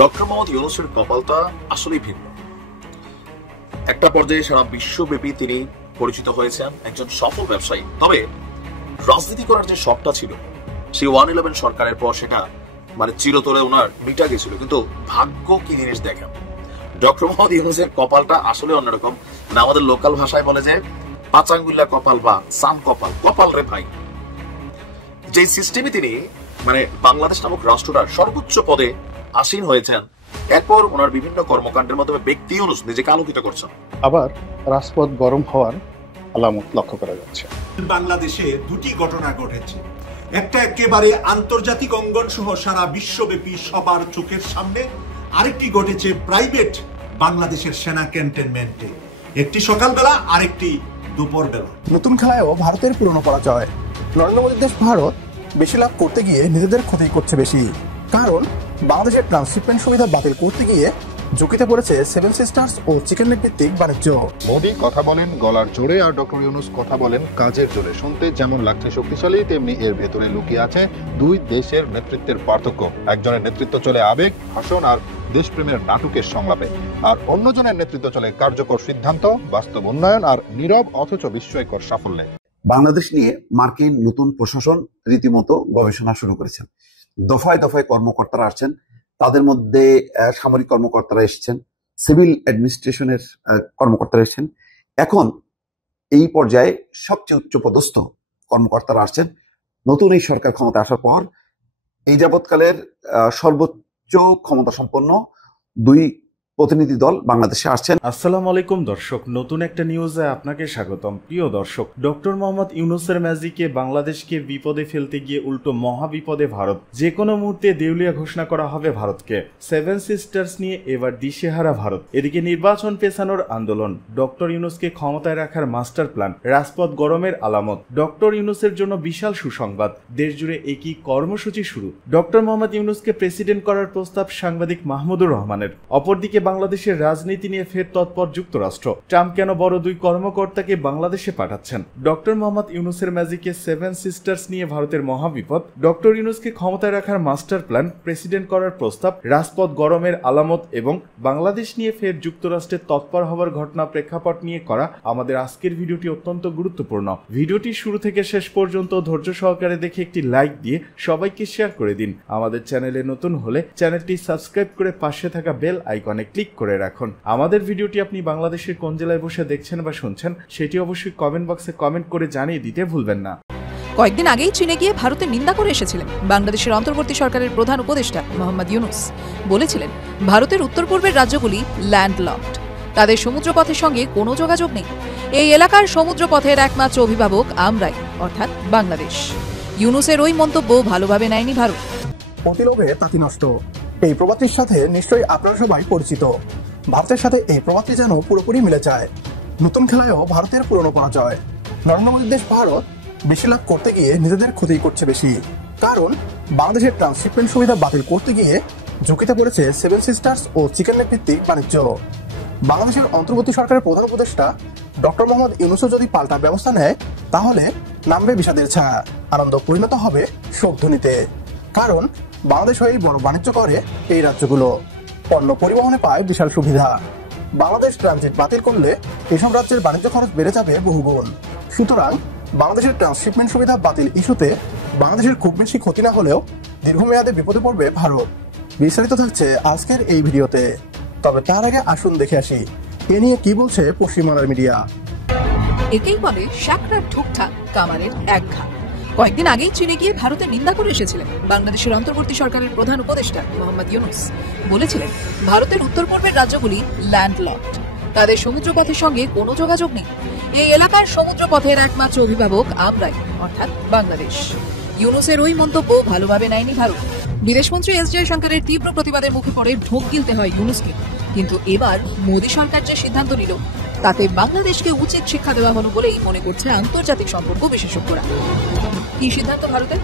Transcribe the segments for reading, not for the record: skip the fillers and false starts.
Doctor Mohammad ইউনূসের কপালটা আসলেই ভিন্ন। একটা পর্যায়ে সারা বিশ্বব্যাপী তিনি পরিচিত হয়েছেন একজন সফল ব্যবসায়ী। তবে রাজনীতি করার যে শখটা ছিল, সেই 111 সরকারের পর সেটা চিরতরে ওনার মিটা গেছিল। কিন্তু ভাগ্য কি জিনিস দেখেন, ডক্টর মোহাম্মদ ইউনূসের কপালটা আসলে অন্যরকম। আমাদের লোকাল ভাষায় বলে যে পাঁচাঙ্গুল্লা কপাল বা সাম কপাল, কপাল রে ভাই। যে সিস্টেমে তিনি বাংলাদেশ নামক রাষ্ট্রটার সর্বোচ্চ পদে আসীন হয়েছেন, এরপর ওনার বিভিন্ন কর্মকাণ্ডের মাধ্যমে ব্যক্তি ইউনূস নিজেকে আলোকিত করছেন। আবার রাজপথ গরম হওয়ার আলামত লক্ষ্য করা যাচ্ছে। বাংলাদেশে দুটি ঘটনা ঘটেছে, একটা একেবারে আন্তর্জাতিক অঙ্গন সহ সারা বিশ্বব্যাপী সবার চোখের সামনে, আরেকটি ঘটেছে প্রাইভেট বাংলাদেশের সেনা ক্যান্টনমেন্টে, একটি সকালবেলা আরেকটি দুপুর বেলা। নতুন খেলায়ও ভারতের পুরনো পরাজয়। নরেন্দ্র মোদীর দেশ ভারত বেশি লাভ করতে গিয়ে নিজেদের ক্ষতি করছে বেশি, কারণ বাংলাদেশের ট্রান্সশিপমেন্ট সুবিধা বাতিল করতে গিয়ে ঝুঁকিতে পড়েছে সেভেন সিস্টার্স ও চিকেন নেক ভিত্তিক বাণিজ্য। মোদী কথা বলেন গলার জোরে আর ডক্টর ইউনূস কথা বলেন কাজের জোরে। শুনতে যেমন লাগছে শক্তিশালী, তেমনি এর ভেতরে লুকিয়ে আছে দুই দেশের নেতৃত্বের পার্থক্য। একজনের নেতৃত্ব চলে আবেগ, ভাষণ আর দেশপ্রেমের নাটকের সংলাপে, আর অন্যজনের নেতৃত্ব চলে কার্যকর সিদ্ধান্ত, বাস্তব উন্নয়ন আর নীরব অথচ বিস্ময়কর সাফল্যে। বাংলাদেশ নিয়ে মার্কিন নতুন প্রশাসন রীতিমতো গবেষণা শুরু করেছেন। দফায় দফায় কর্মকর্তারা আসছেন, তাদের মধ্যে সামরিক কর্মকর্তারা এসেছেন, সিভিল অ্যাডমিনিস্ট্রেশনের কর্মকর্তারা এসেছেন। এখন এই পর্যায়ে সবচেয়ে উচ্চপদস্থ কর্মকর্তারা আসছেন। নতুন এই সরকার ক্ষমতা আসার পর এই যাবৎকালের সর্বোচ্চ ক্ষমতা সম্পন্ন দুই প্রতিনিধি দল বাংলাদেশে আসছেন। আসসালামু আলাইকুম দর্শক, নতুন একটা নিউজে আপনাকে স্বাগতম। প্রিয় দর্শক, ডক্টর মোহাম্মদ ইউনূসের ম্যাজিকে বাংলাদেশকে বিপদে ফেলতে গিয়ে উল্টো মহা বিপদে ভারত। যে কোনো মুহূর্তে দেউলিয়া ঘোষণা করা হবে ভারতকে। সেভেন সিস্টার্স নিয়ে এবার দিশেহারা ভারত। এদিকে নির্বাচন পেছানোর আন্দোলন, ডক্টর ইউনূসকে ক্ষমতায় রাখার মাস্টার প্ল্যান, রাজপথ গরমের আলামত। ডক্টর ইউনূসের জন্য বিশাল সুসংবাদ, দেশ জুড়ে একই কর্মসূচি শুরু। ডক্টর মোহাম্মদ ইউনূসকে প্রেসিডেন্ট করার প্রস্তাব সাংবাদিক মাহমুদুর রহমানের। অপরদিকে বাংলাদেশের রাজনীতি নিয়ে ফের তৎপর যুক্তরাষ্ট্র। ট্রাম্প কেন বড় দুই কর্মকর্তাকে বাংলাদেশে পাঠাচ্ছেন? ডক্টর মোহাম্মদ ইউনূসের ম্যাজিকে সেভেন সিস্টার্স নিয়ে ভারতের মহাবিপদ, ডক্টর ইউনূসকে ক্ষমতায় রাখার মাস্টার প্ল্যান, প্রেসিডেন্ট করার প্রস্তাব, রাজপথ গরমের আলামত এবং বাংলাদেশ নিয়ে ফের যুক্তরাষ্ট্রের তৎপর হওয়ার ঘটনা প্রেক্ষাপট নিয়ে করা আমাদের আজকের ভিডিওটি অত্যন্ত গুরুত্বপূর্ণ। ভিডিওটি শুরু থেকে শেষ পর্যন্ত ধৈর্য সহকারে দেখে একটি লাইক দিয়ে সবাইকে শেয়ার করে দিন। আমাদের চ্যানেলে নতুন হলে চ্যানেলটি সাবস্ক্রাইব করে পাশে থাকা বেল আইকনে ক্লিক করে রাখুন। আমাদের ভিডিওটি আপনি বাংলাদেশের কোন জেলায় বসে দেখছেন বা শুনছেন সেটি অবশ্যই কমেন্ট বক্সে কমেন্ট করে জানিয়ে দিতে ভুলবেন না। কয়েকদিন আগেই চীনে গিয়ে ভারতের নিন্দা করে এসেছিলেন বাংলাদেশের অন্তর্বর্তী সরকারের প্রধান উপদেষ্টা মোহাম্মদ ইউনূস। বলেছিলেন ভারতের উত্তর পূর্বের রাজ্যগুলি ল্যান্ডলকড, তাদের সমুদ্রপথের সঙ্গে কোনো যোগাযোগ নেই। এই এলাকার সমুদ্রপথের একমাত্র অভিভাবক আমরাই, অর্থাৎ বাংলাদেশ। ইউনূসের ওই মন্তব্য ভালোভাবে নেয়নি ভারত। অতিলোভে তাঁতি নষ্ট, এই প্রবাদটির সাথে নিশ্চয়ই আপনারা সবাই পরিচিত। ভারতের সাথে এই প্রবাদটি যেন পুরোপুরি মিলে যায়। নতুন খেলায়ও ভারতের পুরনো পরাজয়। নরেন্দ্র মোদীর দেশ ভারত বেশি লাভ করতে গিয়ে নিজেদের ক্ষতি করছে বেশি, কারণ বাংলাদেশের ট্রান্সশিপমেন্ট সুবিধা বাতিল করতে গিয়ে ঝুঁকিতে পড়েছে সেভেন সিস্টার্স ও চিকেন নেক ভিত্তিক বাণিজ্য। বাংলাদেশের অন্তর্বর্তী সরকারের প্রধান উপদেষ্টা ডক্টর মোহাম্মদ ইউনূসও যদি পাল্টা ব্যবস্থা নেয়, তাহলে নামবে বিষাদের ছায়া, আনন্দ পরিণত হবে শোকধ্বনিতে। কারণ বাংলাদেশ হয়ে বড় বাণিজ্য করে এই রাজ্যগুলো, পণ্য পরিবহনে পায় বিশাল সুবিধা। বাংলাদেশ ট্রানজিট বাতিল করলে এসব রাজ্যের বাণিজ্য খরচ বেড়ে যাবে বহুগুণ। সুতরাং বাংলাদেশের ট্রান্সশিপমেন্ট সুবিধা বাতিল ইস্যুতে বাংলাদেশের খুব বেশি ক্ষতি না হলেও দীর্ঘমেয়াদে বিপদে পড়বে ভারত। বিস্তারিত থাকছে আজকের এই ভিডিওতে। তবে তার আগে আসুন দেখে আসি এ নিয়ে কি বলছে পশ্চিমবাংলার মিডিয়া। একেই বলে শাকরার ঠুকঠাক কামারের এক ঘা। কয়েকদিন আগেই চীনে গিয়ে ভারতের নিন্দা করে এসেছিলেন বাংলাদেশের অন্তর্বর্তী সরকারের প্রধান উপদেষ্টা মোহাম্মদ ইউনূস। বলেছিলেন ভারতের উত্তর পূর্বের রাজ্যগুলি ল্যান্ডলকড, তাদের সমুদ্রপথের সঙ্গে কোনো যোগাযোগ নেই। এই এলাকার সমুদ্রপথের একমাত্র অভিভাবক আমরাই, অর্থাৎ বাংলাদেশ। ইউনূসের ওই মন্তব্য ভালোভাবে নেয়নি ভারত। বিদেশমন্ত্রী এস জয়শঙ্করের তীব্র প্রতিবাদের মুখে পড়ে ঢোক গিলতে হয় ইউনূসকে। কিন্তু এবার মোদী সরকার যে সিদ্ধান্ত নিল তাতে বাংলাদেশকে উচিত শিক্ষা দেওয়া হলো বলেই মনে করছে আন্তর্জাতিক সম্পর্ক বিশেষজ্ঞরা। কি সিদ্ধান্ত ভারতের?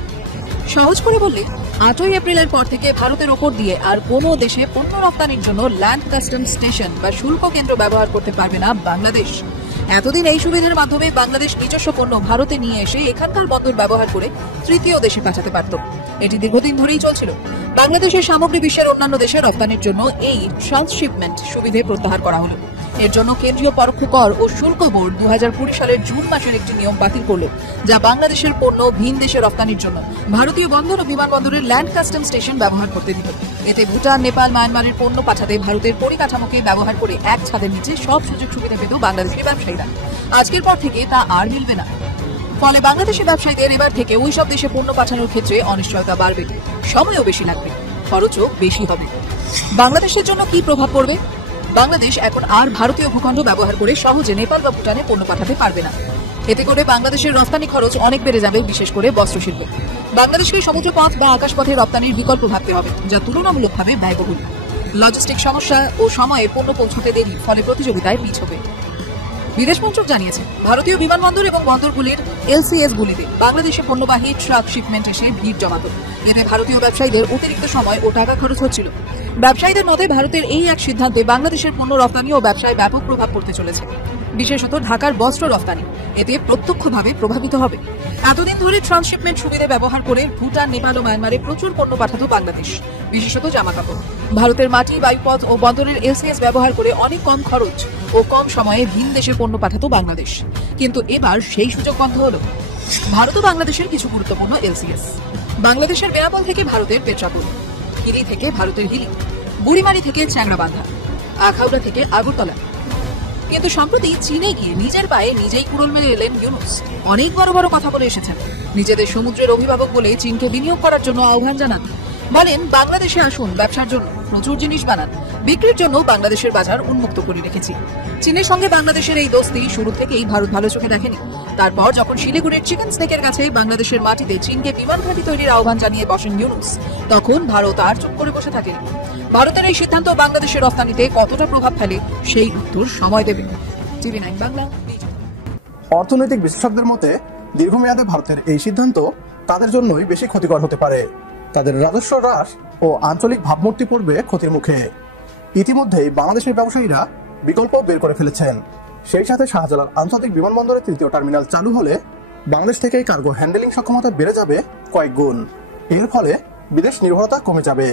সহজ করে বললে 8ই এপ্রিলের পর থেকে ভারতের ওপর দিয়ে আর কোনো দেশে পণ্য রপ্তানির জন্য ল্যান্ড কাস্টম স্টেশন বা শুল্ক কেন্দ্র ব্যবহার করতে পারবে না বাংলাদেশ। এতদিন এই সুবিধার মাধ্যমে বাংলাদেশ নিজস্ব পণ্য ভারতে নিয়ে এসে এখানকার বন্দর ব্যবহার করে তৃতীয় দেশে পাঠাতে পারত। এটি দীর্ঘদিন ধরেই চলছিল। বাংলাদেশের সামগ্রী বিশ্বের অন্যান্য দেশে রপ্তানির জন্য এই ট্রান্সশিপমেন্ট সুবিধে প্রত্যাহার করা হলো। এর জন্য কেন্দ্রীয় পরোক্ষ কর ও শুল্ক বোর্ড 2020 সালের জুন মাসের একটি নিয়ম বাতিল করল, যা বাংলাদেশের পণ্য ভিন দেশে রপ্তানির জন্য ভারতীয় বন্দর ও বিমানবন্দরের ল্যান্ড কাস্টম স্টেশন ব্যবহার করতে দিত। এতে ভুটান, নেপাল, মায়ানমারের পণ্য পাঠাতে ভারতের পরিকাঠামোকে ব্যবহার করে এক ছাদের নিচে সব সুযোগ সুবিধা পেত বাংলাদেশের ব্যবসায়ীরা। আজকের পর থেকে তা আর মিলবে না। ফলে বাংলাদেশের ব্যবসায়ীদের এবার থেকে ওই সব দেশে পণ্য পাঠানোর ক্ষেত্রে অনিশ্চয়তা বাড়বে, সময়ও বেশি লাগবে, খরচও বেশি হবে। বাংলাদেশের জন্য কি প্রভাব পড়বে? বাংলাদেশ এখন আর ভারতীয় ভূখণ্ড ব্যবহার করে সহজে নেপাল বা ভুটানে পণ্য পাঠাতে পারবে না। এতে করে বাংলাদেশের রপ্তানি খরচ অনেক বেড়ে যাবে, বিশেষ করে বস্ত্রশিল্প। বাংলাদেশকে সমুদ্রপথ বা আকাশপথে রপ্তানির বিকল্প ভাবতে হবে, যা তুলনামূলকভাবে ব্যয়বহুল। লজিস্টিক সমস্যা ও সময়ে পণ্য পৌঁছতে দেরি, ফলে প্রতিযোগিতায় পিছ হবে। বিদেশ মন্ত্রক জানিয়েছে, ভারতীয় বিমানবন্দর এবং বন্দরগুলির LCS গুলিতে বাংলাদেশে পণ্যবাহী ট্রাক শিপমেন্ট এসে ভিড় জমাত। এতে ভারতীয় ব্যবসায়ীদের অতিরিক্ত সময় ও টাকা খরচ হচ্ছিল। ব্যবসায়ীদের মতে ভারতের এই এক সিদ্ধান্তে বাংলাদেশের পণ্য রপ্তানি ও ব্যবসায় ব্যাপক প্রভাব পড়তে চলেছে, বিশেষত ঢাকার বস্ত্র রপ্তানি এতে প্রত্যক্ষভাবে প্রভাবিত হবে। এতদিন ধরে ট্রান্সশিপমেন্ট সুবিধা ব্যবহার করে ভুটান, নেপাল ও মায়ানমারে প্রচুর পণ্য পাঠাতো বাংলাদেশ, বিশেষত জামাকাপড়। ভারতের মাটি, বায়ুপথ ও বন্দরের LCS ব্যবহার করে অনেক কম খরচ ও কম সময়ে ভিন দেশে পণ্য পাঠাতো বাংলাদেশ। কিন্তু এবার সেই সুযোগ বন্ধ হলো। ভারত ও বাংলাদেশের কিছু গুরুত্বপূর্ণ LCS: বাংলাদেশের বেনাপোল থেকে ভারতের পেট্রাপোল, হিলি থেকে ভারতের হিলি, বুড়িমারি থেকে চ্যাংড়াবান্ধা, আখাউড়া থেকে আগরতলা। কিন্তু সম্প্রতি চীনে গিয়ে নিজের পায়ে নিজেই কুড়োল মেরে এলেন ইউনুস। অনেক বড় বড় কথা বলে এসেছেন। নিজেদের সমুদ্রের অভিভাবক বলে চীনকে বিনিয়োগ করার জন্য আহ্বান জানান। বলেন, বাংলাদেশে আসুন, ব্যবসার জন্য প্রচুর জিনিস বানান, বিক্রির জন্য বাংলাদেশের বাজার উন্মুক্ত করে রেখেছি। চীনের সঙ্গে বাংলাদেশের এই দোস্তি শুরু থেকেই ভারত ভালো চোখে দেখেনি। তারপর যখন শিলিগুড়ির চিকেন স্নেকের কাছে বাংলাদেশের মাটিতে চীনকে বিমান ঘাঁটি তৈরির আহ্বান জানিয়ে বসেন ইউনুস, তখন ভারত আর চুপ করে বসে থাকেনি। ভারতের এই সিদ্ধান্ত বাংলাদেশের রপ্তানিতে কতটা প্রভাব ফেলে সেই উত্তর সময় দেবে। TV9 বাংলা। অর্থনৈতিক বিশেষজ্ঞদের মতে দীর্ঘমেয়াদে ভারতের এই সিদ্ধান্ত তাদের জন্যই বেশি ক্ষতিকর হতে পারে। তাদের রাজস্ব হ্রাস ও আঞ্চলিক ভাবমূর্তি পড়বে ক্ষতির মুখে। ইতিমধ্যেই বাংলাদেশের ব্যবসায়ীরা বিকল্প বের করে ফেলেছেন। সেই সাথে শাহজালাল আন্তর্জাতিক বিমানবন্দরের তৃতীয় টার্মিনাল চালু হলে বাংলাদেশ থেকে কার্গো হ্যান্ডেলিং সক্ষমতা বেড়ে যাবে কয়েক গুণ। এর ফলে বিদেশ নির্ভরতা কমে যাবে।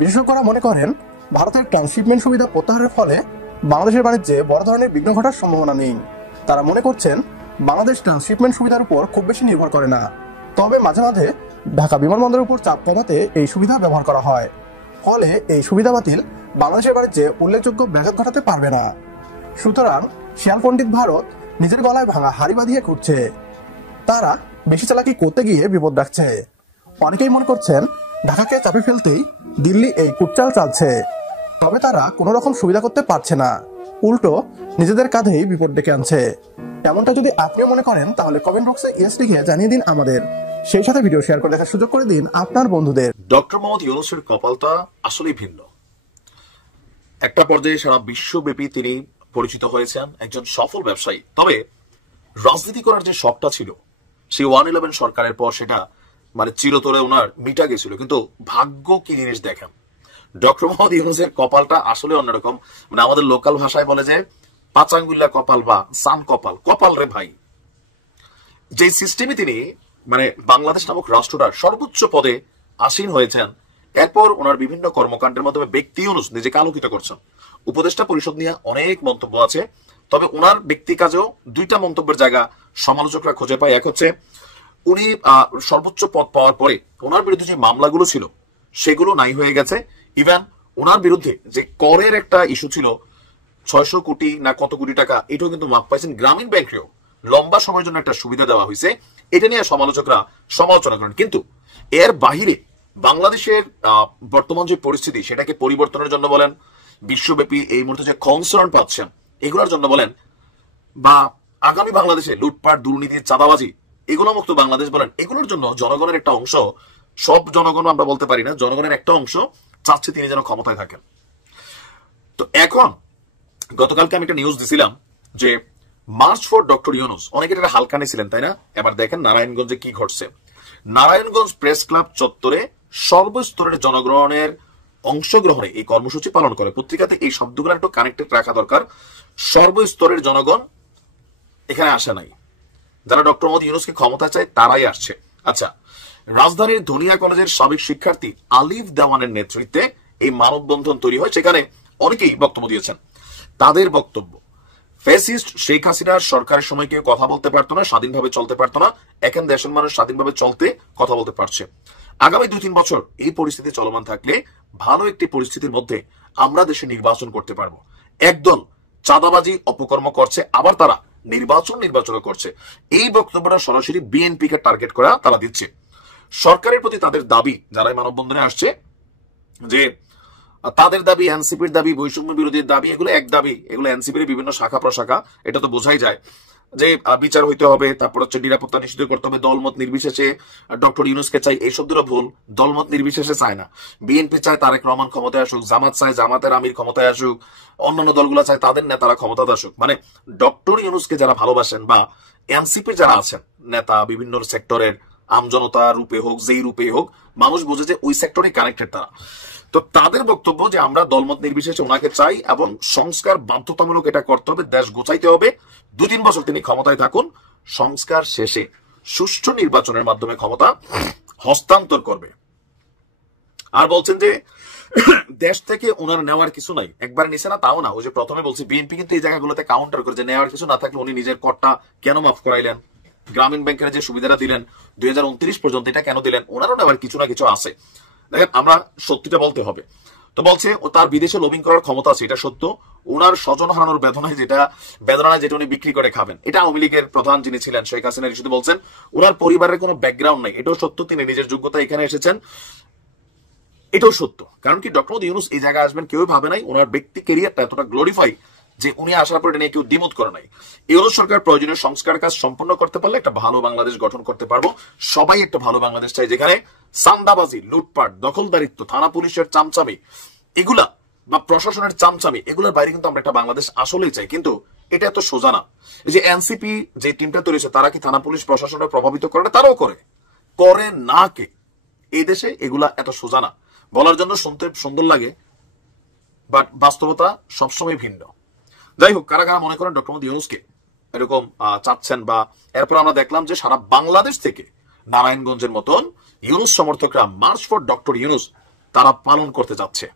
বিশেষজ্ঞরা মনে করেন, ভারতের ট্রান্সশিপমেন্ট সুবিধা প্রত্যাহারের ফলে বাংলাদেশের বাণিজ্যে বড় ধরনের বিঘ্ন ঘটার সম্ভাবনা নেই। তারা মনে করছেন, বাংলাদেশ ট্রান্সশিপমেন্ট সুবিধার উপর খুব বেশি নির্ভর করে না। তবে মাঝে মাঝে ঢাকা বিমানবন্দরের উপর চাপ কমাতে এই সুবিধা ব্যবহার করা হয়। ফলে এই সুবিধা বাতিল বাংলাদেশের বাণিজ্যে উল্লেখযোগ্য ব্যাঘাত ঘটাতে পারবে না। সুতরাং শিয়াল পণ্ডিত ভারত নিজের গলায় ভাঙা হাড়ি বাঁধিয়ে ঘুরছে। তারা বেশি চালাকি করতে গিয়ে বিপদ রাখছে। অনেকেই মনে করছেন, ঢাকাকে চাপে ফেলতেই দিল্লি এই কুটচাল চালছে। তবে তারা কোনো রকম সুবিধা করতে পারছে না, উল্টো নিজেদের কাঁধেই বিপদ ডেকে আনছে। এমনটা যদি আপনিও মনে করেন, তাহলে কমেন্ট বক্সে ইয়েস লিখে জানিয়ে দিন আমাদের। সেই সাথে ভিডিও শেয়ার করে দেখার সুযোগ করে দিন আপনার বন্ধুদের। ডক্টর মোহাম্মদ ইউনুসের কপালটা আসলেই ভিন্ন। একটা পর্যায়ে সারা বিশ্বব্যাপী তিনি পরিচিত হয়েছেন একজন সফল ব্যবসায়ী। তবে রাজনীতি করার যে শখটা ছিল, সেই 111 সরকারের পর সেটা চিরতরে ওনার মিটা গেছিল। কিন্তু ভাগ্য কি জিনিস দেখেন, ডক্টর মোহাম্মদ ইউনুসের কপালটা আসলে অন্যরকম। আমাদের লোকাল ভাষায় বলে যে পাচাঙ্গুল্লা কপাল বা সান কপাল, কপাল রে ভাই। যে সিস্টেমে তিনি বাংলাদেশ নামক রাষ্ট্রটার সর্বোচ্চ পদে আসীন হয়েছেন, এরপর ওনার বিভিন্ন কর্মকাণ্ডের মাধ্যমে ব্যক্তি ইউনুস নিজেকে আলোকিত করছেন। উপদেষ্টা পরিষদ নিয়ে অনেক মন্তব্য আছে, তবে ওনার ব্যক্তি কাজেও দুইটা মন্তব্যের জায়গা সমালোচকরা খুঁজে পায়। এক হচ্ছে, উনি সর্বোচ্চ পদ পাওয়ার পরে ওনার বিরুদ্ধে যে মামলাগুলো ছিল সেগুলো নাই হয়ে গেছে। ইভেন ওনার বিরুদ্ধে যে করের একটা ইস্যু ছিল, 600 কোটি না কত কোটি টাকা, এটাও কিন্তু মাপ পাইছেন। গ্রামীণ ব্যাংকেও লম্বা সময়ের জন্য একটা সুবিধা দেওয়া হয়েছে, এটা নিয়ে সমালোচকরা সমালোচনা করেন। কিন্তু এর বাহিরে বাংলাদেশের বর্তমান যে পরিস্থিতি, সেটাকে পরিবর্তনের জন্য বলেন, বিশ্বব্যাপী এই মুহূর্তে যে কনসার্ন পাচ্ছেন এগুলোর জন্য বলেন, বা আগামী বাংলাদেশে লুটপাট, দুর্নীতি, চাঁদাবাজি এগুলো মুক্ত বাংলাদেশ বলেন, এগুলোর জন্য জনগণের একটা অংশ, সব জনগণ আমরা বলতে পারি না, জনগণের একটা অংশ চাচ্ছে তিনি যেন ক্ষমতায় থাকেন। তো এখন গতকালকে আমি একটা নিউজ দিছিলাম যে মার্চ ফর ডক্টর ইউনুস, অনেকে এটা হালকা নিয়েছিলেন, তাই না? এবার দেখেন নারায়ণগঞ্জে কি ঘটছে। নারায়ণগঞ্জ প্রেস ক্লাব চত্বরে সর্বস্তরের জনগণের অংশগ্রহণে এই কর্মসূচি পালন করে। পত্রিকাতে এই শব্দগুলো একটু কানেক্টেড রাখা দরকার। সর্বস্তরের জনগণ এখানে আসে নাই, যারা ডক্টর মোহাম্মদ ইউনুসকে ক্ষমতা চায় তারাই আসছে। আচ্ছা, রাজধানীর ধনিয়া কলেজের সাবেক শিক্ষার্থী আলিফ দেওয়ানের নেতৃত্বে এই মানববন্ধন তৈরি হয়। সেখানে অনেকেই বক্তব্য দিয়েছেন। তাদের বক্তব্য, ফ্যাসিস্ট শেখ হাসিনার সরকারের সময় কেউ কথা বলতে পারতো না, স্বাধীনভাবে চলতে পারতো না। এখন দেশের মানুষ স্বাধীনভাবে চলতে, কথা বলতে পারছে। আগামী 2-3 বছর এই পরিস্থিতি চলমান থাকলে ভালো একটি পরিস্থিতির মধ্যে আমরা দেশে নির্বাচন করতে পারবো। একদল চাঁদাবাজি অপকর্ম করছে, আবার তারা নির্বাচনও করছে। এই বক্তব্যটা সরাসরি বিএনপি কে টার্গেট করা তারা দিচ্ছে। সরকারের প্রতি তাদের দাবি, যারা মানববন্ধনে আসছে, যে তাদের দাবি, এনসিপির দাবি, বৈষম্য বিরোধীর দাবি, এগুলো এক দাবি, এগুলো এনসিপির বিভিন্ন শাখা প্রশাখা, এটা তো বোঝাই যায় যে বিচার হইতে হবে, তারপর হচ্ছে নিরাপত্তা নিশ্চিত করতে হবে, দলমত নির্বিশেষে ডক্টর ইউনূসকে চাই, এইসব দিলো ভুল। দলমত নির্বিশেষে চায় না। বিএনপি চায় তারেক রহমান ক্ষমতায় আসুক, জামাত চায় জামাতের আমির ক্ষমতায় আসুক, অন্যান্য দলগুলো চায় তাদের নেতারা ক্ষমতায় আসুক। মানে ডক্টর ইউনূসকে যারা ভালোবাসেন বা এনসিপি যারা আছেন নেতা, বিভিন্ন সেক্টরের আমজনতা রূপে হোক, যেই রূপে হোক, মানুষ বোঝে যে ওই সেক্টরে কানেক্টেড তারা। তো তাদের বক্তব্য যে আমরা দলমত নির্বিশেষে ওনাকে চাই এবং সংস্কার বাধ্যতামূলক এটা করতে হবে, দেশ গোছাইতে হবে। 2-3 বছর তিনি ক্ষমতায় থাকুন, সংস্কার শেষে সুষ্ঠু নির্বাচনের মাধ্যমে ক্ষমতা হস্তান্তর করবে। আর বলছেন যে দেশ থেকে ওনার নেওয়ার কিছু নাই, একবার নিছে না তাও না। ওই যে প্রথমে বলছি বিএনপি কিন্তু এই জায়গাগুলোতে কাউন্টার করে যে নেওয়ার কিছু না থাকলে উনি নিজের করটা কেন মাফ করাইলেন, গ্রামীণ ব্যাংকের যে সুবিধাটা দিলেন 2029 পর্যন্ত, এটা কেন দিলেন? ওনারও নেওয়ার কিছু না কিছু আছে। দেখেন, আমরা সত্যিটা বলতে হবে। তো বলছে ও তার বিদেশে লবিং করার ক্ষমতা আছে, এটা সত্য। ওনার স্বজন হারানোর বেদনায় যেটা উনি বিক্রি করে খাবেন, এটা আওয়ামী লীগের প্রধান যিনি ছিলেন শেখ হাসিনা শুধু বলছেন। ওনার পরিবারের কোনো ব্যাকগ্রাউন্ড নাই, এটাও সত্য। তিনি নিজের যোগ্যতা এখানে এসেছেন, এটাও সত্য। কারণ কি ডক্টর ইউনূস এই জায়গায় আসবেন কেউ ভাবে নাই। ওনার ব্যক্তি ক্যারিয়ারটা এতটা গ্লোরিফাই যে উনি আসার পরে নিয়ে কেউ দ্বিমত করে নাই। ইউনূস সরকার প্রয়োজনীয় সংস্কার কাজ সম্পন্ন করতে পারলে একটা ভালো বাংলাদেশ গঠন করতে পারবো। সবাই একটা ভালো বাংলাদেশ চাই, যেখানে সান্দাবাজি, লুটপাট, দখলদারিত্ব, থানা পুলিশের চামচামি এগুলা বা প্রশাসনের চামচামি, এগুলোর বাইরে কিন্তু আমরা একটা বাংলাদেশ আসলেই চাই। কিন্তু এটা এত সোজা না। এই যে এনসিপি যে টিমটা তৈরি হয়েছে, তারা কি থানা পুলিশ প্রশাসনের প্রভাবিত করে না? তারাও করে না কে? এই দেশে এগুলা এত সোজা না। বলার জন্য শুনতে সুন্দর লাগে, বাট বাস্তবতা সবসময় ভিন্ন। যাই হোক, কারা কারা মনে করেন ডক্টর মোহাম্মদ ইউনূসকে এরকম চাচ্ছেন, বা এরপর আমরা দেখলাম যে সারা বাংলাদেশ থেকে নারায়ণগঞ্জের মতন ইউনূস সমর্থকরা মার্চ ফর ডক্টর ইউনূস তারা পালন করতে যাচ্ছে।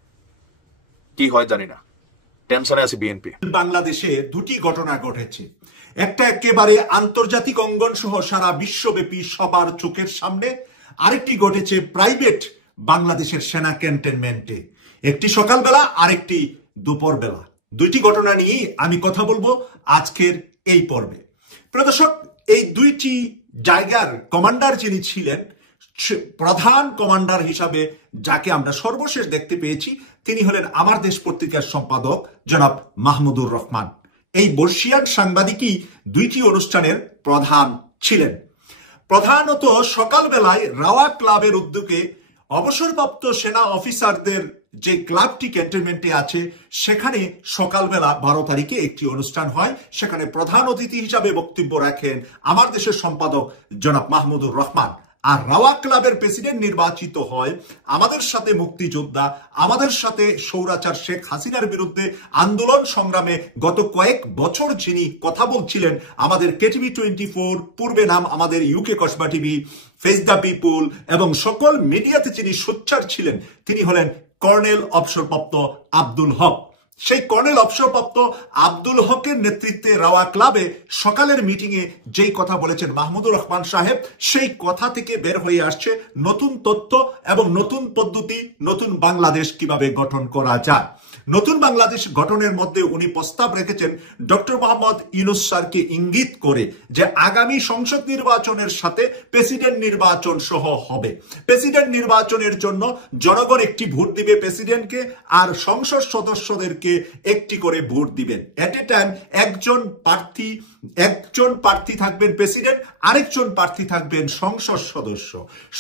কি হয় জানি না, টেনশনে আছে বিএনপি। বাংলাদেশে 2টি ঘটনা ঘটেছে। একটা একেবারে আন্তর্জাতিক অঙ্গন সহ সারা বিশ্বব্যাপী সবার চোখের সামনে, আরেকটি ঘটেছে প্রাইভেট বাংলাদেশের সেনা ক্যান্টনমেন্টে। একটি সকালবেলা, আরেকটি দুপুরবেলা। 2টি ঘটনা নিয়েই আমি কথা বলবো আজকের এই পর্বে। প্রিয় দর্শক, এই 2টি জায়গার কমান্ডার যিনি ছিলেন, প্রধান কমান্ডার হিসাবে যাকে আমরা সর্বশেষ দেখতে পেয়েছি, তিনি হলেন আমার দেশ পত্রিকার সম্পাদক জনাব মাহমুদুর রহমান। এই বর্ষিয়ান সাংবাদিকই 2টি অনুষ্ঠানের প্রধান ছিলেন। প্রধানত সকালবেলায় রাওয়া ক্লাবের উদ্যোগে অবসরপ্রাপ্ত সেনা অফিসারদের যে ক্লাবটি ক্যান্টনমেন্টে আছে, সেখানে সকালবেলা 12 তারিখে একটি অনুষ্ঠান হয়। সেখানে প্রধান অতিথি হিসাবে বক্তব্য রাখেন আমার দেশের সম্পাদক জনাব মাহমুদুর রহমান। আর রাওয়া ক্লাবের প্রেসিডেন্ট নির্বাচিত হয় আমাদের সাথে মুক্তিযোদ্ধা, আমাদের সাথে স্বৈরাচার শেখ হাসিনার বিরুদ্ধে আন্দোলন সংগ্রামে গত কয়েক বছর যিনি কথা বলছিলেন, আমাদের কেটিভি 24, পূর্বে নাম আমাদের UK Kasba TV, face the people এবং সকল মিডিয়াতে যিনি সোচ্চার ছিলেন, তিনি হলেন কর্নেল অবসরপ্রাপ্ত আব্দুল হক। সেই কর্নেল অবসরপ্রাপ্ত আব্দুল হকের নেতৃত্বে রাওয়া ক্লাবে সকালের মিটিংয়ে যেই কথা বলেছেন মাহমুদুর রহমান সাহেব, সেই কথা থেকে বের হয়ে আসছে নতুন তথ্য এবং নতুন পদ্ধতি, নতুন বাংলাদেশ কিভাবে গঠন করা যায়। নতুন বাংলাদেশ গঠনের মধ্যে উনি প্রস্তাব রেখেছেন ডক্টর মোহাম্মদ ইউনূস স্যারকে ইঙ্গিত করে যে আগামী সংসদ নির্বাচনের সাথে প্রেসিডেন্ট নির্বাচন সহ হবে। প্রেসিডেন্ট নির্বাচনের জন্য জনগণ একটি ভোট দিবে প্রেসিডেন্টকে, আর সংসদ সদস্যদেরকে একটি করে ভোট দিবেন। এট এ টাইম একজন প্রার্থী থাকবেন প্রেসিডেন্ট, আরেকজন প্রার্থী থাকবেন সংসদ সদস্য।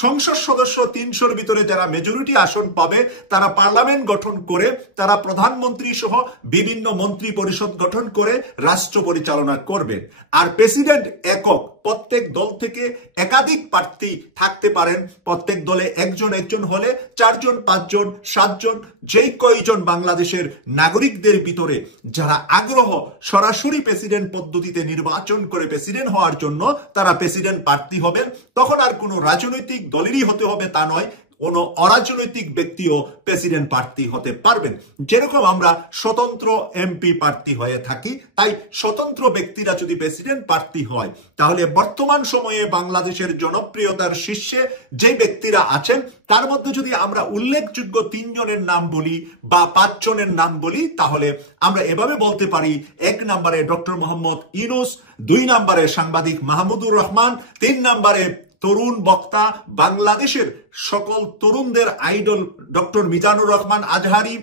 সংসদ সদস্য 300-র ভিতরে যারা মেজরিটি আসন পাবে, তারা পার্লামেন্ট গঠন করে, তারা প্রধানমন্ত্রী সহ বিভিন্ন মন্ত্রী পরিষদ গঠন করে রাষ্ট্র পরিচালনা করবেন। আর প্রেসিডেন্ট একক প্রত্যেক দল থেকে একাধিক প্রার্থী থাকতে পারেন। প্রত্যেক দলে একজন একজন হলে 4 জন 5 জন 7 জন যেই কয়জন বাংলাদেশের নাগরিকদের ভিতরে যারা আগ্রহ সরাসরি প্রেসিডেন্ট পদ্ধতিতে নির্বাচন করে প্রেসিডেন্ট হওয়ার জন্য তারা প্রেসিডেন্ট প্রার্থী হবেন। তখন আর কোনো রাজনৈতিক দলেরই হতে হবে তা নয়, কোনো অরাজনৈতিক ব্যক্তিও প্রেসিডেন্ট প্রার্থী হতে পারবেন। যেরকম আমরা স্বতন্ত্র এমপি প্রার্থী হয়ে থাকি, তাই স্বতন্ত্র ব্যক্তিরা যদি প্রেসিডেন্ট প্রার্থী হয় তাহলে বর্তমান সময়ে বাংলাদেশের জনপ্রিয়তার শীর্ষে যে ব্যক্তিরা আছেন তার মধ্যে যদি আমরা উল্লেখযোগ্য 3 জনের নাম বলি বা 5 জনের নাম বলি তাহলে আমরা এভাবে বলতে পারি, 1 নম্বরে ডক্টর মোহাম্মদ ইউনূস, 2 নম্বরে সাংবাদিক মাহমুদুর রহমান, 3 নম্বরে তরুণ বক্তা বাংলাদেশের সকল তরুণদের আইডল ডক্টর মিজানুর রহমান আজহারি,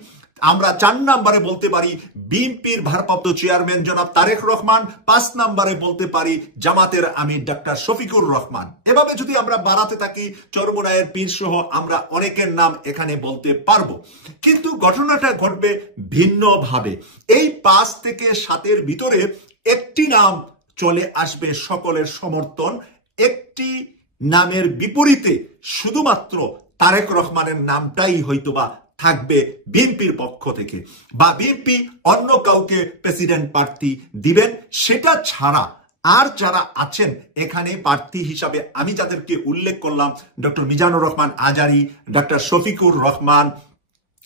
আমরা 4 নম্বরে বলতে পারি বিএনপির ভারপ্রাপ্ত চেয়ারম্যান জনাব তারেক রহমান, 5 নম্বরে বলতে পারি জামাতের আমির ডাক্তার শফিকুর রহমান। এভাবে যদি আমরা বাড়াতে থাকি চরমোনায়ের পীর সহ আমরা অনেকের নাম এখানে বলতে পারবো। কিন্তু ঘটনাটা ঘটবে ভিন্নভাবে। এই 5 থেকে 7-এর ভিতরে একটি নাম চলে আসবে সকলের সমর্থন, একটি নামের বিপরীতে শুধুমাত্র তারেক রহমানের নামটাই হয়তোবা থাকবে বিএনপির পক্ষ থেকে, বা বিএনপি অন্য কাউকে প্রেসিডেন্ট প্রার্থী দিবেন। সেটা ছাড়া আর যারা আছেন এখানে প্রার্থী হিসাবে আমি যাদেরকে উল্লেখ করলাম, ডক্টর মিজানুর রহমান আজহারি, ডক্টর শফিকুর রহমান,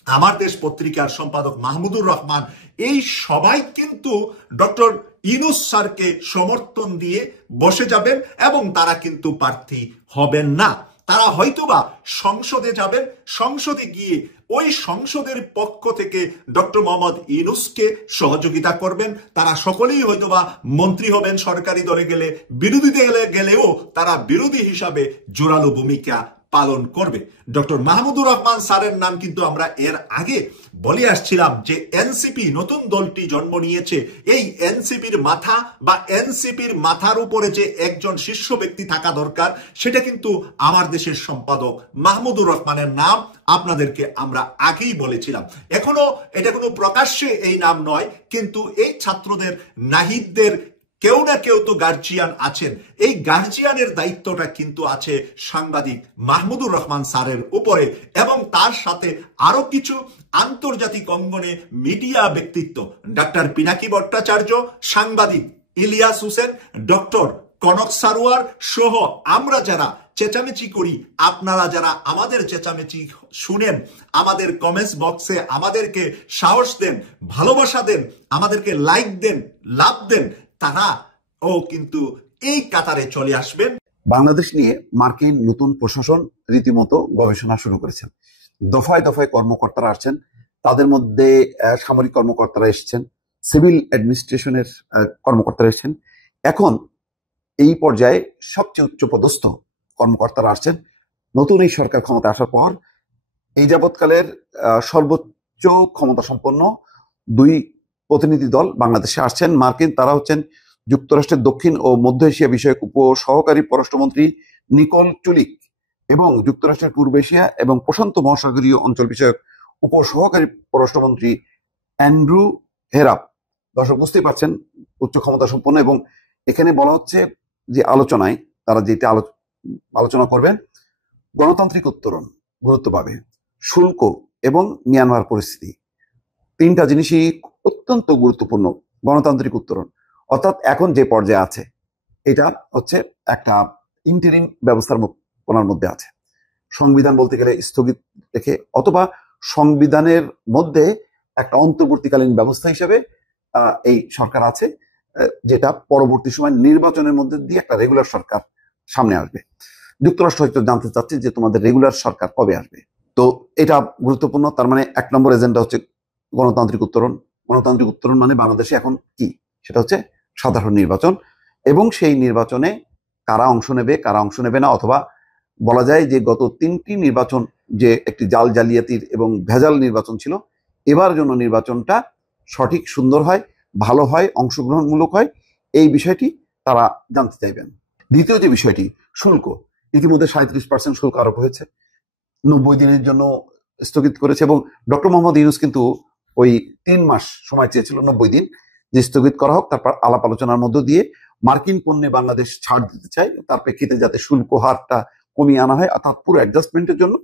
আমার দেশ পত্রিকার সম্পাদক মাহমুদুর রহমান, এই সবাই কিন্তু ডক্টর ইউনূস স্যারকে সমর্থন দিয়ে বসে যাবেন এবং তারা কিন্তু প্রার্থী হবেন না। তারা হয়তোবা সংসদে যাবেন, সংসদে গিয়ে ওই সংসদের পক্ষ থেকে ডক্টর মোহাম্মদ ইউনূসকে সহযোগিতা করবেন। তারা সকলেই হয়তোবা মন্ত্রী হবেন সরকারি দলে গেলে, বিরোধী দলে গেলেও তারা বিরোধী হিসাবে জোরালো ভূমিকা পালন করবে। ডক্টর মাহমুদুর রহমান স্যারের নাম কিন্তু আমরা এর আগে বলে আসছিলাম যে এনসিপি নতুন দলটি জন্ম নিয়েছে, এই এনসিপির মাথা বা এনসিপির মাথার উপরে যে একজন শীর্ষ ব্যক্তি থাকা দরকার সেটা কিন্তু আমার দেশের সম্পাদক মাহমুদুর রহমানের নাম আপনাদেরকে আমরা আগেই বলেছিলাম। এখনো এটা কোনো প্রকাশ্যে এই নাম নয়, কিন্তু এই ছাত্রদের নাহিদদের কেউ না কেউ তো গার্জিয়ান আছেন, এই গার্জিয়ানের দায়িত্বটা কিন্তু আছে সাংবাদিক মাহমুদুর রহমান স্যারের উপরে, এবং তার সাথে আরো কিছু আন্তর্জাতিক অঙ্গনে মিডিয়া ব্যক্তিত্ব, ডাক্তার পিনাকি ভট্টাচার্য, সাংবাদিক ইলিয়াস হোসেন, ডক্টর কনক সারোয়ার সহ আমরা যারা চেঁচামেচি করি, আপনারা যারা আমাদের চেঁচামেচি শুনেন, আমাদের কমেন্টস বক্সে আমাদেরকে সাহস দেন, ভালোবাসা দেন, আমাদেরকে লাইক দেন, লাভ দেন, তারা ও কিন্তু এই কাতারে চলে আসবেন। বাংলাদেশ নিয়ে মার্কিন নতুন প্রশাসন রীতিমতো গবেষণা শুরু করেছেন। দফায় দফায় কর্মকর্তারা আসছেন, তাদের মধ্যে সামরিক কর্মকর্তারা এসেছেন, সিভিল অ্যাডমিনিস্ট্রেশনের কর্মকর্তারা এসেছেন। এখন এই পর্যায়ে সবচেয়ে উচ্চপদস্থ কর্মকর্তারা আসছেন। নতুন এই সরকার ক্ষমতা আসার পর এই যাবৎকালের সর্বোচ্চ ক্ষমতা সম্পন্ন 2 প্রতিনিধি দল বাংলাদেশে আসছেন। মার্কিন তারা হচ্ছেন যুক্তরাষ্ট্রের দক্ষিণ ও মধ্য এশিয়া বিষয়ক উপ সহকারী পররাষ্ট্রমন্ত্রী নিকোল চুলিক এবং যুক্তরাষ্ট্রের পূর্ব এশিয়া এবং প্রশান্ত মহাসাগরীয় অঞ্চল বিষয়ক উপ সহকারী পররাষ্ট্রমন্ত্রী অ্যান্ড্রু হেরাপ। দর্শক বুঝতেই পারছেন উচ্চ ক্ষমতা সম্পন্ন, এবং এখানে বলা হচ্ছে যে আলোচনায় তারা যেটা আলোচনা করবেন গণতান্ত্রিক উত্তরণ গুরুত্ব পাবে, শুল্ক এবং মিয়ানমার পরিস্থিতি, 3টা জিনিসই অত্যন্ত গুরুত্বপূর্ণ। গণতান্ত্রিক উত্তরণ অর্থাৎ এখন যে পর্যায়ে আছে এটা হচ্ছে একটা ইন্টারিম ব্যবস্থার কোনার মধ্যে আছে। সংবিধান বলতে গেলে স্থগিত রেখে অথবা সংবিধানের মধ্যে একটা অন্তর্বর্তীকালীন ব্যবস্থা হিসেবে এই সরকার আছে, যেটা পরবর্তী সময় নির্বাচনের মধ্যে দিয়ে একটা রেগুলার সরকার সামনে আসবে। যুক্তরাষ্ট্র হয়তো জানতে চাচ্ছে যে তোমাদের রেগুলার সরকার কবে আসবে, তো এটা গুরুত্বপূর্ণ। তার মানে 1 নম্বর এজেন্ডা হচ্ছে গণতান্ত্রিক উত্তরণ। গণতান্ত্রিক উত্তরণ মানে বাংলাদেশে এখন কি, সেটা হচ্ছে সাধারণ নির্বাচন, এবং সেই নির্বাচনে কারা অংশ নেবে কারা অংশ নেবে না, অথবা বলা যায় যে গত 3টি নির্বাচন যে একটি জালিয়াতির এবং ভেজাল নির্বাচন ছিল, এবার জন্য নির্বাচনটা সঠিক সুন্দর হয়, ভালো হয়, অংশগ্রহণমূলক হয়, এই বিষয়টি তারা জানতে চাইবেন। দ্বিতীয় যে বিষয়টি শুল্ক, ইতিমধ্যে 37% শুল্ক আরোপ হয়েছে, 90 দিনের জন্য স্থগিত করেছে, এবং ডক্টর মোহাম্মদ ইউনূস কিন্তু ওই 3 মাস সময় চেয়েছিল, 90 দিন যে স্থগিত করা হোক, তারপর আলাপ আলোচনার মধ্য দিয়ে মার্কিন পণ্যে বাংলাদেশ ছাড় দিতে চায়, তার প্রেক্ষিতে যাতে শুল্ক হারটা কমিয়ে আনা হয়, অর্থাৎ পুরো অ্যাডজাস্টমেন্টের জন্য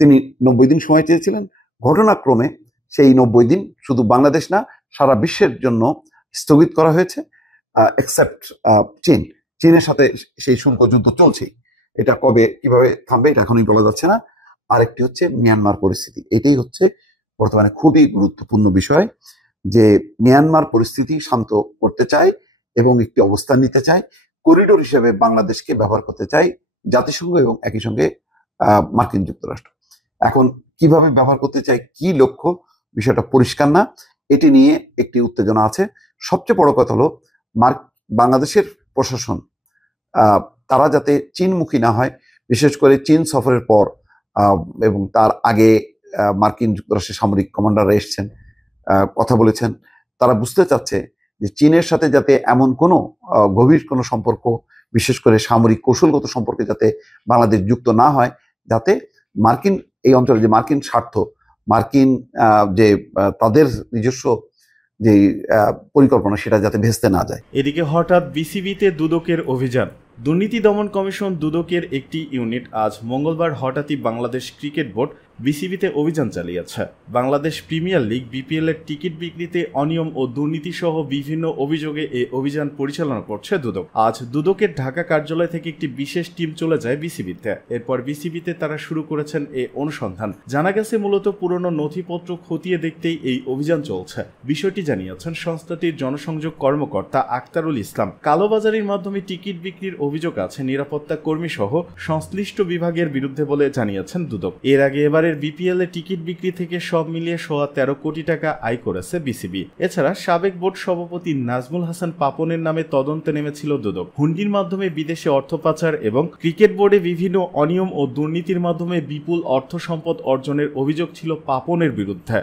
তিনি 90 দিন সময় চেয়েছিলেন। ঘটনাক্রমে সেই 90 দিন শুধু বাংলাদেশ না, সারা বিশ্বের জন্য স্থগিত করা হয়েছে, এক্সেপ্ট চীনের সাথে সেই শুল্ক যুদ্ধ চলছেই। এটা কবে কিভাবে থামবে এটা এখনই বলা যাচ্ছে না। আরেকটি হচ্ছে মিয়ানমার পরিস্থিতি। এটাই হচ্ছে বর্তমানে খুবই গুরুত্বপূর্ণ বিষয়, যে মিয়ানমার পরিস্থিতি শান্ত করতে চায় এবং একটি অবস্থান নিতে চায়, করিডোর হিসেবে বাংলাদেশকে ব্যবহার করতে চায় জাতিসংঘ এবং একই সঙ্গে মার্কিন যুক্তরাষ্ট্র। এখন কিভাবে ব্যবহার করতে চায়, কি লক্ষ্য, বিষয়টা পরিষ্কার না। এটি নিয়ে একটি উত্তেজনা আছে। সবচেয়ে বড় কথা হলো বাংলাদেশের প্রশাসন তারা যাতে চীনমুখী না হয়, বিশেষ করে চীন সফরের পর এবং তার আগে মার্কিন যুক্তরাষ্ট্রের সামরিক কমান্ডাররা এসছেন, কথা বলেছেন। তারা বুঝতে চাচ্ছে যে চীনের সাথে যাতে এমন কোনো গভীর কোনো সম্পর্ক, বিশেষ করে সামরিক কৌশলগত সম্পর্কে যাতে বাংলাদেশ যুক্ত না হয়, যাতে মার্কিন এই অঞ্চলে যে মার্কিন স্বার্থ, মার্কিন যে তাদের নিজস্ব যে পরিকল্পনা, সেটা যাতে ভেস্তে না যায়। এদিকে হঠাৎ বিসিবিতে দুদকের অভিযান। দুর্নীতি দমন কমিশন দুদকের একটি ইউনিট আজ মঙ্গলবার হঠাৎই বাংলাদেশ ক্রিকেট বোর্ড বিসিবিতে অভিযান চালিয়েছে। বাংলাদেশ প্রিমিয়ার লিগ বিপিএল এর টিকিট বিক্রিতে অনিয়ম ও দুর্নীতি সহ বিভিন্ন অভিযোগে এই অভিযান পরিচালনা করছে দুদক। আজ দুদকের ঢাকা কার্যালয় থেকে একটি বিশেষ টিম চলে যায় বিসিবিতে। এরপর বিসিবিতে তারা শুরু করেছেন এই অনুসন্ধান। জানা গেছে মূলত পুরনো নথিপত্র খতিয়ে দেখতেই এই অভিযান চলছে। বিষয়টি জানিয়েছেন সংস্থাটির জনসংযোগ কর্মকর্তা আক্তারুল ইসলাম। কালোবাজারির মাধ্যমে টিকিট বিক্রির অভিযোগ আছে নিরাপত্তা কর্মী সহ সংশ্লিষ্ট বিভাগের বিরুদ্ধে বলে জানিয়েছেন দুদক। এর আগে এবারের বিপিএল এর টিকিট বিক্রি থেকে সব মিলিয়ে 13 কোটি টাকা আয় করেছে বিসিবি। এছাড়া সাবেক বোর্ড সভাপতি নাজমুল হাসান পাপনের নামে তদন্তে নেমেছিল দুদক। হুন্ডির মাধ্যমে বিদেশে অর্থ পাচার এবং ক্রিকেট বোর্ডে বিভিন্ন অনিয়ম ও দুর্নীতির মাধ্যমে বিপুল অর্থ সম্পদ অর্জনের অভিযোগ ছিল পাপনের বিরুদ্ধে।